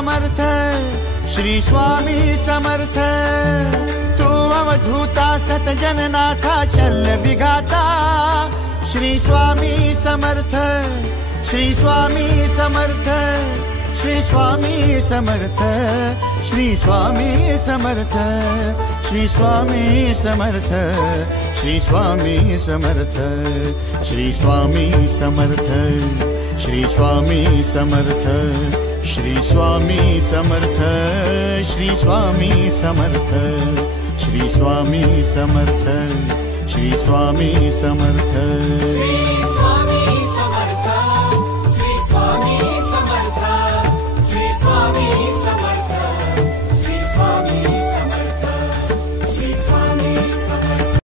समर्थ, श्री स्वामी समर्थ। तू अवधूता सतजननाथा शल्य विघाता, श्री स्वामी समर्थ, श्री स्वामी समर्थ, श्री स्वामी समर्थ, श्री स्वामी समर्थ, श्री स्वामी समर्थ, श्री स्वामी समर्थ, श्री स्वामी समर्थ, श्री स्वामी समर्थ, श्री स्वामी समर्थ, श्री स्वामी समर्थ, श्री स्वामी समर्थ, श्री स्वामी समर्थ।